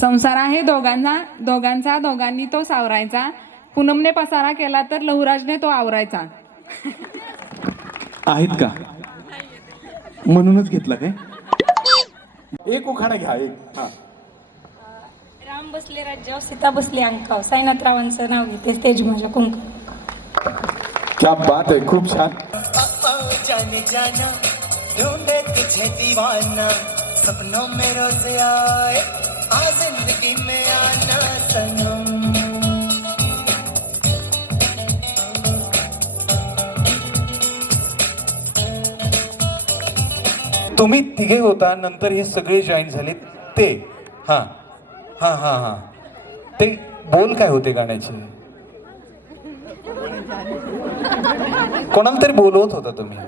संसार आहे दोघांना दोघांचा दोघांनी तो सावरायचा. पूनमने पसारा केला तर लहुराजने तो आवरायचा. आहेत का? म्हणूनच घेतला काय? एक उखाणा घ्या एक. हा. राम बसले राज्यावर सीता बसली अंकाव साईनाथरावांचं नाव घेते तेज माझ्या कुंक क्या बात आहे खूप छान. जाने जाना ढूंढे तुझे दीवाना. सपनों में रोज आए आ जिंदगी में आना सनम। तुम्ही तिघे होता नंतर हे सगळे जॉईन झाले ते. हा. हा हा हा. ते बोल काय होते गाण्याचे? कोणाला तरी बोलवत होता तुम्ही.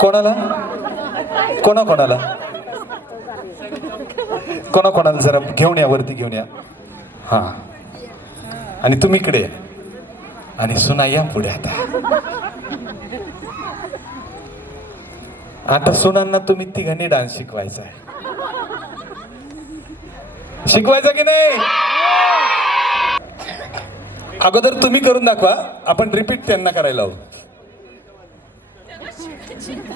कोणाला? कोणा कोणाला कोणाकोणाला जरा घेऊन या वरती घेऊन या. हा. आणि तुम्ही इकडे या. आणि सुना या पुढे आता. आता सुनांना तुम्ही तिघांनी डान्स शिकवायचा आहे. शिकवायचा की नाही? अगोदर तुम्ही करून दाखवा. आपण रिपीट त्यांना करायला हवं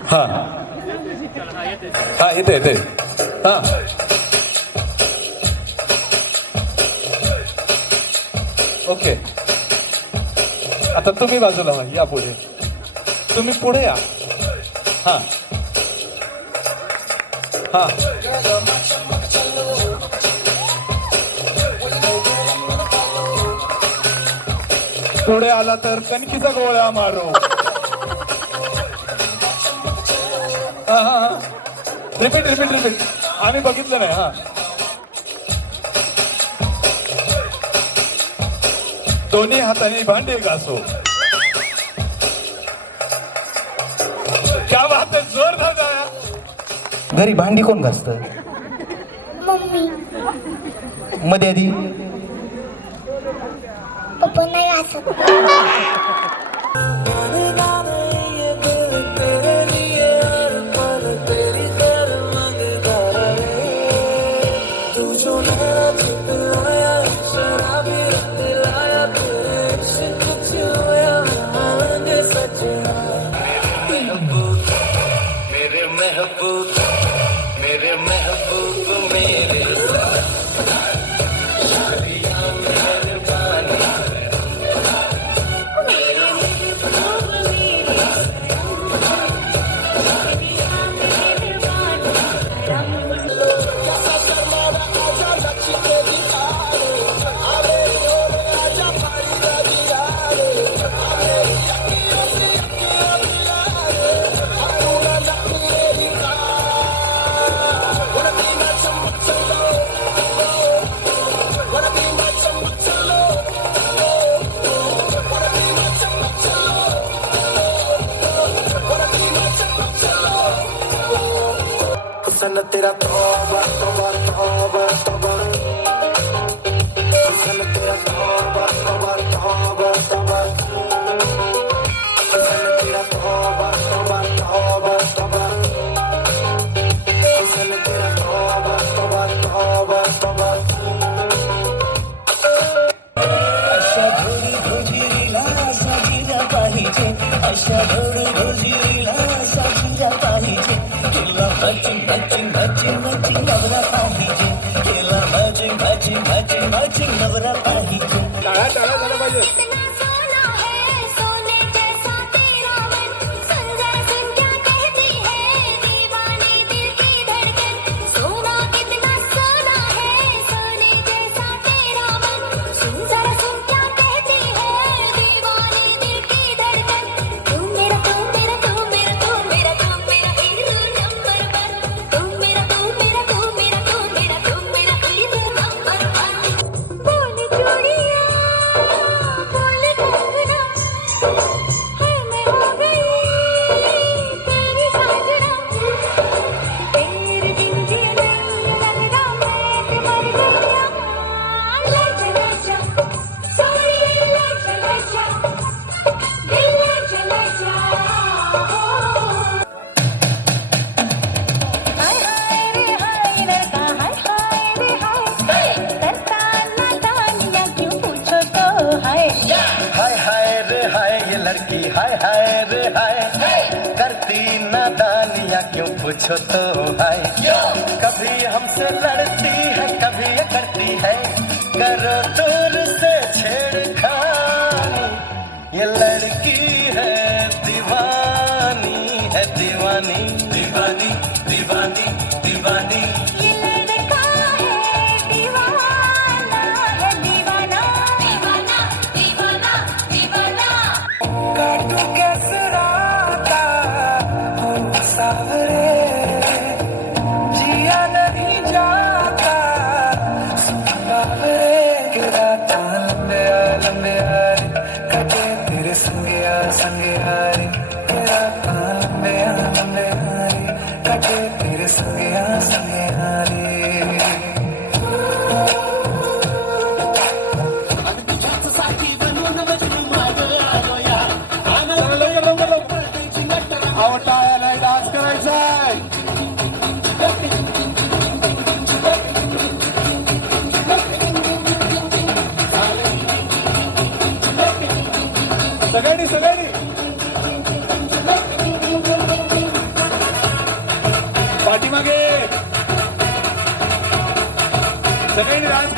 हा. हा येते येते हा. ओके. आता तुम्ही बाजूला व्हा या पुढे. तुम्ही पुढे या. हा. हा. पुढे आला तर कणकीचा गोळ्या मारो. रिपीट रिपीट रिपीट आम्ही बघितलं नाही हा. दोन्ही हाताने भांडे घासो. क्या बात है जोरदार गाया घरी भांडी कोण घासत? मम्मी. मध्ये आधी. पप्पा नाही असत मेरे तेरा तौबा तौबा तौबा तौबा सन तेरा तौबा तौबा तौबा तौबा सन तेरा तौबा तौबा तौबा तौबा सन तेरा तौबा तौबा तौबा तौबा अशा घोडी घोजीला साजीरा पाहिजे अशा घोडी घोजीला लड़की हाय हाय रे हाय। करती नादानिया क्यों पूछो तो हाय कभी हमसे लड़ती है कभी ये करती है। करो दूर से छेड़खानी। ये लड़की है दीवानी है दीवानी। दीवानी दीवानी दीवानी। अहो टाळ्याला डान्स करायचा आहे सगळ्यांनी सगळ्यांनी. पाठीमागे सगळ्यांनी डान्स करायचं करायचं